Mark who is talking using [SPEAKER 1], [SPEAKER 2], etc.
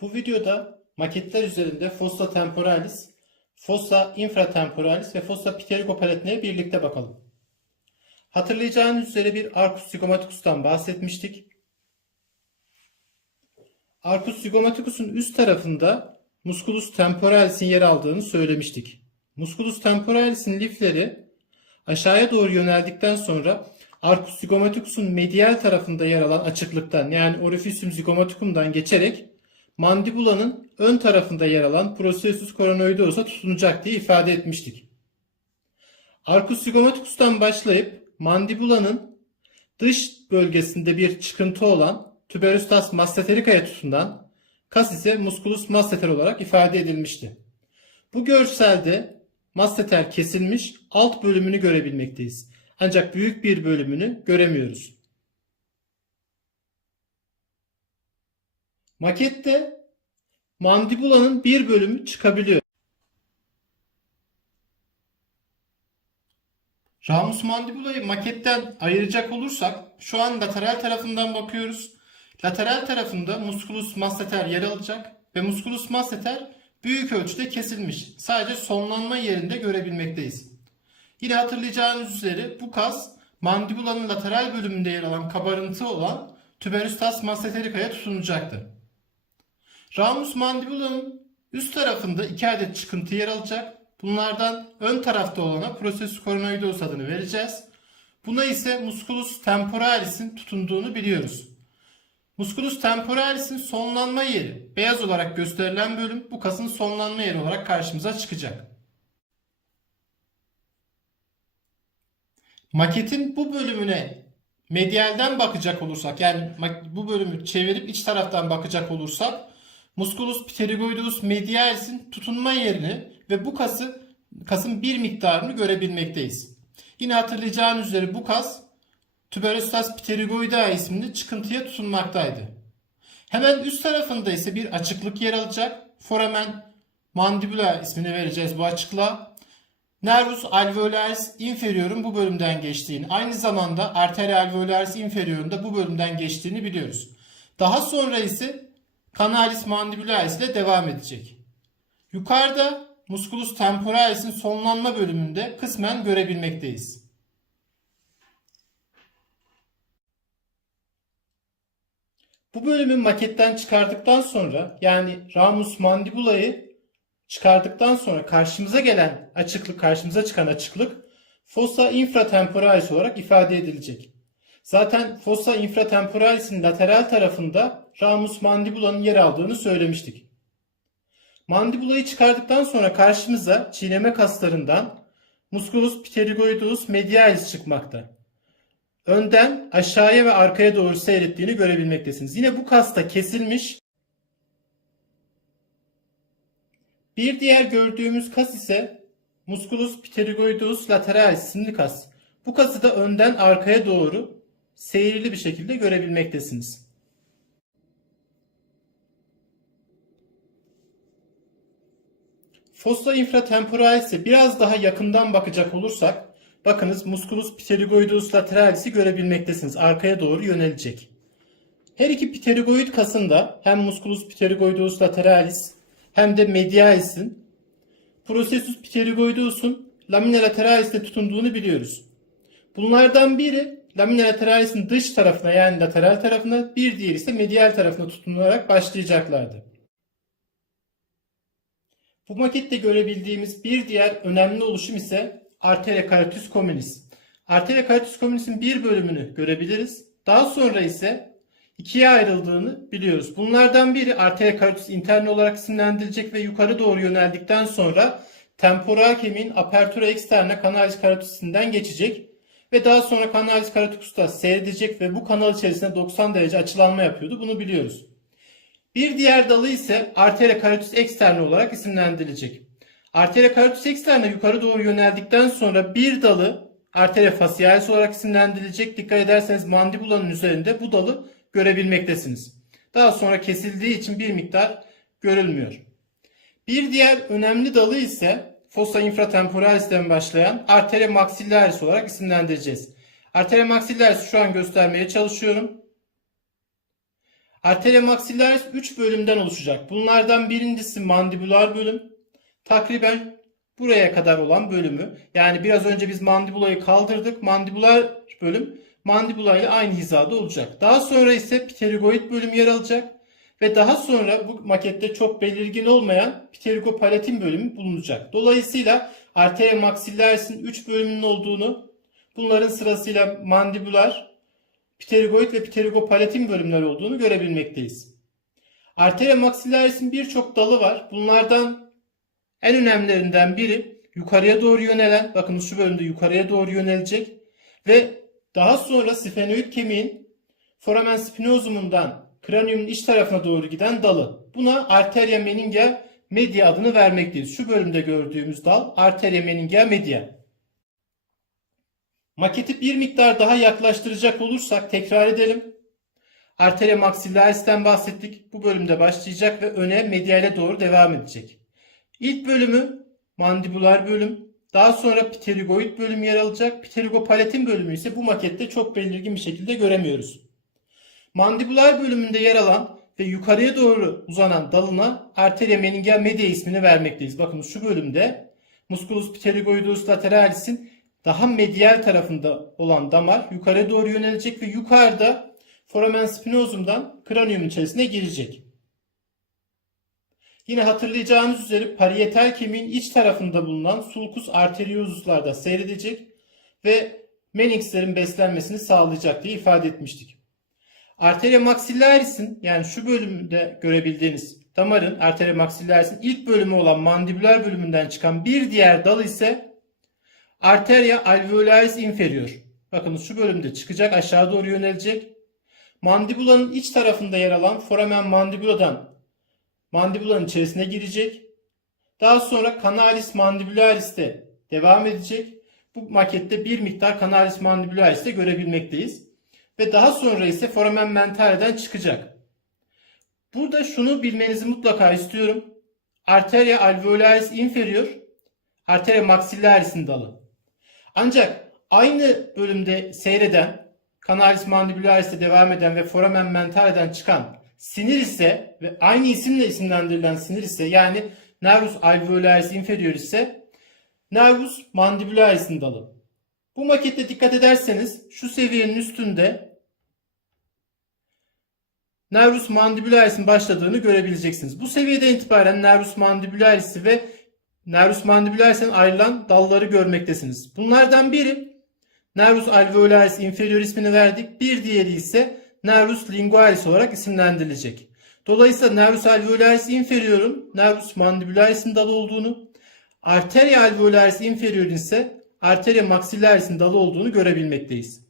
[SPEAKER 1] Bu videoda maketler üzerinde fossa temporalis, fossa infratemporalis ve fossa pterygopalatine birlikte bakalım. Hatırlayacağınız üzere bir arcus zygomaticus'tan bahsetmiştik. Arcus zygomaticus'un üst tarafında musculus temporalis'in yer aldığını söylemiştik. Musculus temporalis'in lifleri aşağıya doğru yöneldikten sonra arcus zygomaticus'un medial tarafında yer alan açıklıktan yani orificium zygomaticum'dan geçerek mandibulanın ön tarafında yer alan processus coronoideus'a tutunacak diye ifade etmiştik. Arcus zygomaticus'tan başlayıp mandibulanın dış bölgesinde bir çıkıntı olan tuberostas masseterica'ya tutunan kas ise musculus masseter olarak ifade edilmişti. Bu görselde masseter kesilmiş alt bölümünü görebilmekteyiz. Ancak büyük bir bölümünü göremiyoruz. Makette mandibulanın bir bölümü çıkabiliyor. Ramus mandibulayı maketten ayıracak olursak şu an lateral tarafından bakıyoruz. Lateral tarafında musculus masseter yer alacak ve musculus masseter büyük ölçüde kesilmiş. Sadece sonlanma yerinde görebilmekteyiz. Yine hatırlayacağınız üzere bu kas mandibulanın lateral bölümünde yer alan kabarıntı olan tuberostas masseterica'ya tutunacaktır. Ramus mandibulanın üst tarafında iki adet çıkıntı yer alacak. Bunlardan ön tarafta olana processus coronoideus adını vereceğiz. Buna ise musculus temporalis'in tutunduğunu biliyoruz. Musculus temporalis'in sonlanma yeri beyaz olarak gösterilen bölüm bu kasın sonlanma yeri olarak karşımıza çıkacak. Maketin bu bölümüne medialden bakacak olursak yani bu bölümü çevirip iç taraftan bakacak olursak musculus pterygoideus medialis'in tutunma yerini ve bu kası kasın bir miktarını görebilmekteyiz. Yine hatırlayacağınız üzere bu kas tuberostas pterygoidea isimli çıkıntıya tutunmaktaydı. Hemen üst tarafında ise bir açıklık yer alacak. Foramen mandibula ismini vereceğiz bu açıklığa. Nervus alveolaris inferiorum bu bölümden geçtiğini, aynı zamanda arteria alveolaris inferiorum da bu bölümden geçtiğini biliyoruz. Daha sonra ise canalis mandibularis ile devam edecek. Yukarıda musculus temporalis'in sonlanma bölümünde kısmen görebilmekteyiz. Bu bölümü maketten çıkardıktan sonra yani ramus mandibula'yı çıkardıktan sonra karşımıza gelen açıklık, karşımıza çıkan açıklık fossa infratemporalis olarak ifade edilecek. Zaten fossa infratemporalis'in lateral tarafında ramus mandibula'nın yer aldığını söylemiştik. Mandibulayı çıkardıktan sonra karşımıza çiğneme kaslarından musculus pterygoideus medialis çıkmakta. Önden aşağıya ve arkaya doğru seyrettiğini görebilmektesiniz. Yine bu kasta kesilmiş. Bir diğer gördüğümüz kas ise musculus pterygoideus lateralis isimli kas. Bu kası da önden arkaya doğru seyirli bir şekilde görebilmektesiniz. Fossa infratemporalis'e biraz daha yakından bakacak olursak bakınız musculus pterygoideus lateralis'i görebilmektesiniz. Arkaya doğru yönelecek. Her iki pterygoid kasında hem musculus pterygoideus lateralis hem de medialis'in processus pterygoideus'un lamina lateralis'te tutunduğunu biliyoruz. Bunlardan biri lamina lateralis'in dış tarafına yani lateral tarafına bir diğeri ise medial tarafına tutunarak başlayacaklardı. Bu makette görebildiğimiz bir diğer önemli oluşum ise arteria carotis communis. Arteria carotis communis'in bir bölümünü görebiliriz. Daha sonra ise ikiye ayrıldığını biliyoruz. Bunlardan biri arteria carotis interne olarak isimlendirilecek ve yukarı doğru yöneldikten sonra temporal kemiğin apertura externa canalis carotis'inden geçecek ve daha sonra canalis caroticus'ta seyredecek ve bu kanal içerisinde 90 derece açılanma yapıyordu. Bunu biliyoruz. Bir diğer dalı ise arteria carotis externa olarak isimlendirilecek. Arteria carotis externa yukarı doğru yöneldikten sonra bir dalı arteria facialis olarak isimlendirilecek. Dikkat ederseniz mandibulanın üzerinde bu dalı görebilmektesiniz. Daha sonra kesildiği için bir miktar görülmüyor. Bir diğer önemli dalı ise fossa infratemporalis'ten başlayan arteria maxillaris olarak isimlendireceğiz. Arteria maxillaris şu an göstermeye çalışıyorum. Arteria maxillaris 3 bölümden oluşacak. Bunlardan birincisi mandibular bölüm. Takriben buraya kadar olan bölümü. Yani biraz önce biz mandibulayı kaldırdık. Mandibular bölüm mandibula ile aynı hizada olacak. Daha sonra ise pterygoid bölüm yer alacak. Ve daha sonra bu makette çok belirgin olmayan pterigopalatin bölümü bulunacak. Dolayısıyla arteria maxillaris'in 3 bölümünün olduğunu, bunların sırasıyla mandibular, pterigoid ve pterigopalatin bölümler olduğunu görebilmekteyiz. Arteria maxillaris'in birçok dalı var. Bunlardan en önemlilerinden biri yukarıya doğru yönelen, bakın şu bölümde yukarıya doğru yönelecek ve daha sonra sfenoid kemiğin foramen spinozumundan kraniumun iç tarafına doğru giden dalı. Buna arteria meningia media adını vermekteyiz. Şu bölümde gördüğümüz dal arteria meningia media. Maketi bir miktar daha yaklaştıracak olursak tekrar edelim. Arteria maxillaris'ten bahsettik. Bu bölümde başlayacak ve öne mediale doğru devam edecek. İlk bölümü mandibular bölüm. Daha sonra pterigoid bölüm yer alacak. Pterigopalatin bölümü ise bu makette çok belirgin bir şekilde göremiyoruz. Mandibular bölümünde yer alan ve yukarıya doğru uzanan dalına arteria meningia media ismini vermekteyiz. Bakın şu bölümde musculus pterigoidus lateralis'in daha medial tarafında olan damar yukarıya doğru yönelecek ve yukarıda foramen spinosum'dan kranium içerisine girecek. Yine hatırlayacağınız üzere parietal kemiğin iç tarafında bulunan sulcus arteriosus'larda seyredecek ve meninxlerin beslenmesini sağlayacak diye ifade etmiştik. Arteria maxillaris'in yani şu bölümde görebildiğiniz damarın arteria maxillaris'in ilk bölümü olan mandibular bölümünden çıkan bir diğer dal ise arteria alveolaris inferior. Bakın şu bölümde çıkacak aşağı doğru yönelecek. Mandibulanın iç tarafında yer alan foramen mandibuladan mandibulanın içerisine girecek. Daha sonra canalis mandibularis'te devam edecek. Bu makette bir miktar canalis mandibularis'te görebilmekteyiz. Ve daha sonra ise foramen mentaleden çıkacak. Burada şunu bilmenizi mutlaka istiyorum. Arteria alveolaris inferior, arteria maxillaris'in dalı. Ancak aynı bölümde seyreden, canalis mandibularis'te devam eden ve foramen mentaleden çıkan sinir ise ve aynı isimle isimlendirilen sinir ise yani nervus alveolaris inferior ise nervus mandibularis'in dalı. Bu makette dikkat ederseniz şu seviyenin üstünde nervus mandibularis'in başladığını görebileceksiniz. Bu seviyeden itibaren nervus mandibularis'i ve nervus mandibularis'in ayrılan dalları görmektesiniz. Bunlardan biri nervus alveolaris inferior ismini verdik. Bir diğeri ise nervus lingualis olarak isimlendirilecek. Dolayısıyla nervus alveolaris inferior'un nervus mandibularis'in dalı olduğunu, arteria alveolaris inferior'un ise arteria maxillaris'in dalı olduğunu görebilmekteyiz.